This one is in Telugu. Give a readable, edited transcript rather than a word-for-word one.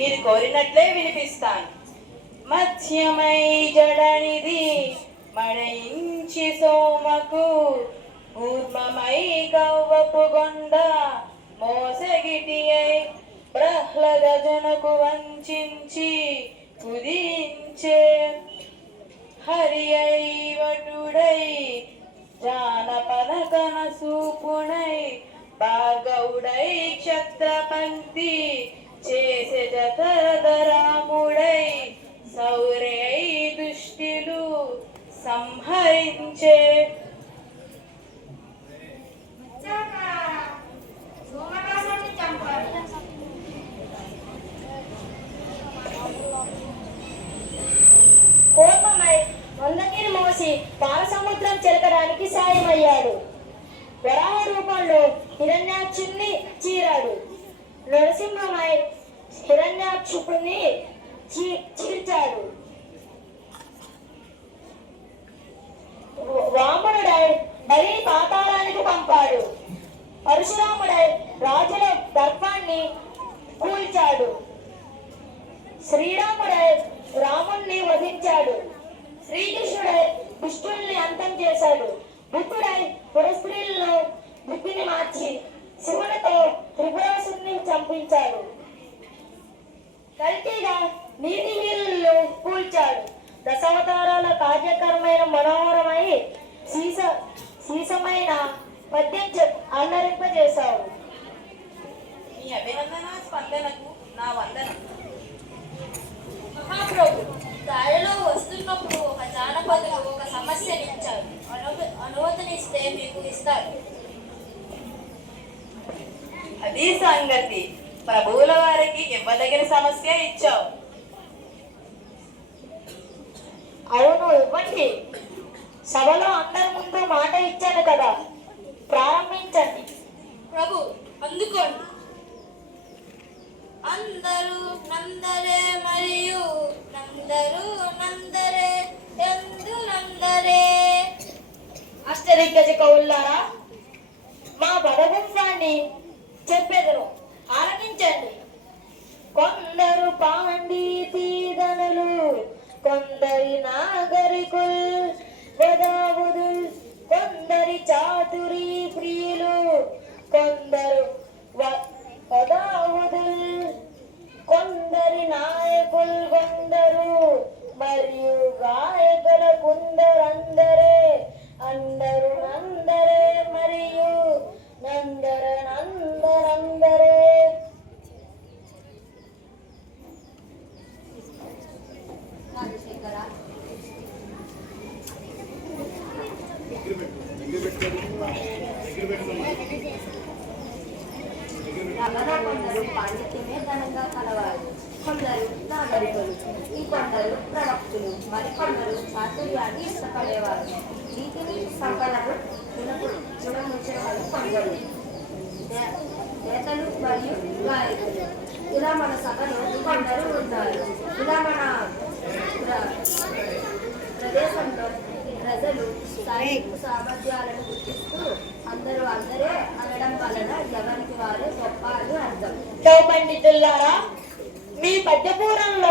మీరు కోరినట్లే వినిపిస్తాను. మధ్యమై జడనిది మడయించి సోమకు, ఊర్మమై కవ్వపు గొండ మోసగిటి అయి ప్రహ్లద జనకు వంచించి కుదించే. హరి అయి వటుడై జానపనకన సూపునై భాగవుడై క్షత్రపంక్తి చేసే జతరధరాముడై సౌరై దుష్టిలు సంహరించే. కోపమై మందగిరి మోసి పాలసముద్రం చెరకడానికి సాయమయ్యాడు. వరాహ రూపంలో హిరణ్యాక్షుణ్ణి చీరాడు. నరసింహమై హిరణ్యాక్షుని చీల్చాడు. వామనుడై బలి పాతాళానికి పంపాడు. పరశురాముడై రాజుల దర్పాన్ని కూల్చాడు. శ్రీరాముడై రాముణ్ణి వధించాడు. శ్రీకృష్ణుడై దుష్టుల్ని అంతం చేశాడు. బుద్ధుడై పురస్త్రీలను బుద్ధిని మార్చి శివునితో త్రిపురాసుని చంపించాడు. కల్కిగా నీతిహీనులను కూల్చాడు. దశావతారాల కార్యకరమైన మనోహరమై సీసమైన పద్యం అల్లరింపజేశావు. మీ అభినందన స్పందనకు నా వందనం. మహాప్రభు, దారిలో వస్తున్నప్పుడు ఒక జానపదులు ఒక సమస్యనిచ్చారు. అనుమతినిస్తే మీకు ఇస్తారు. అది సంగతి. ప్రభువుల వారికి ఇవ్వదగిన సమస్య ఇచ్చావు. అవును, ఇవ్వండి. సభలో అందరి ముందు మాట ఇచ్చాను కదా, ప్రారంభించండి. ప్రభు, అందుకోండి. అందరూ నందరే మరియు నందరూ నందరే ఎందు నందరే. అష్టదిగ్గజ కవులారా, మా పదగుంసాన్ని చెప్పెదరు, ఆలకించండి. కొందరు పాండితీదనులు, కొందరి నాగరికుల్ గదావుదుల్, కొందరి చాతురీ ప్రియులు, కొందరు వదావుదుల్, కొందరి నాయకుల్ కొందరు, మరియు గాయకుల కొందరందరే. అందరు నందరే మరియు నందరందరే. కొందరు పాండిత్యమే ఘనంగా కలవారు, కొందరు నాగరికులు, ఇంకొందరు ప్రవక్తులు, మరికొందరు చాతుర్యాన్ని ఇష్టపడేవారు. నీతిని సంపదను గుణముంచిన వారు కొందరు, నేతలు మరియు గాయకులు. ఇలా మన సభలో కొందరు ఉన్నారు. ఇలా మన ప్రదేశంలో ప్రజలు సామర్థ్యాలను గుర్తిస్తూ అందరూ అందరే అనడం వలన ఎవరికి వారే గొప్ప అని అర్థం. పండితులారా, మీ పద్యపూరంలో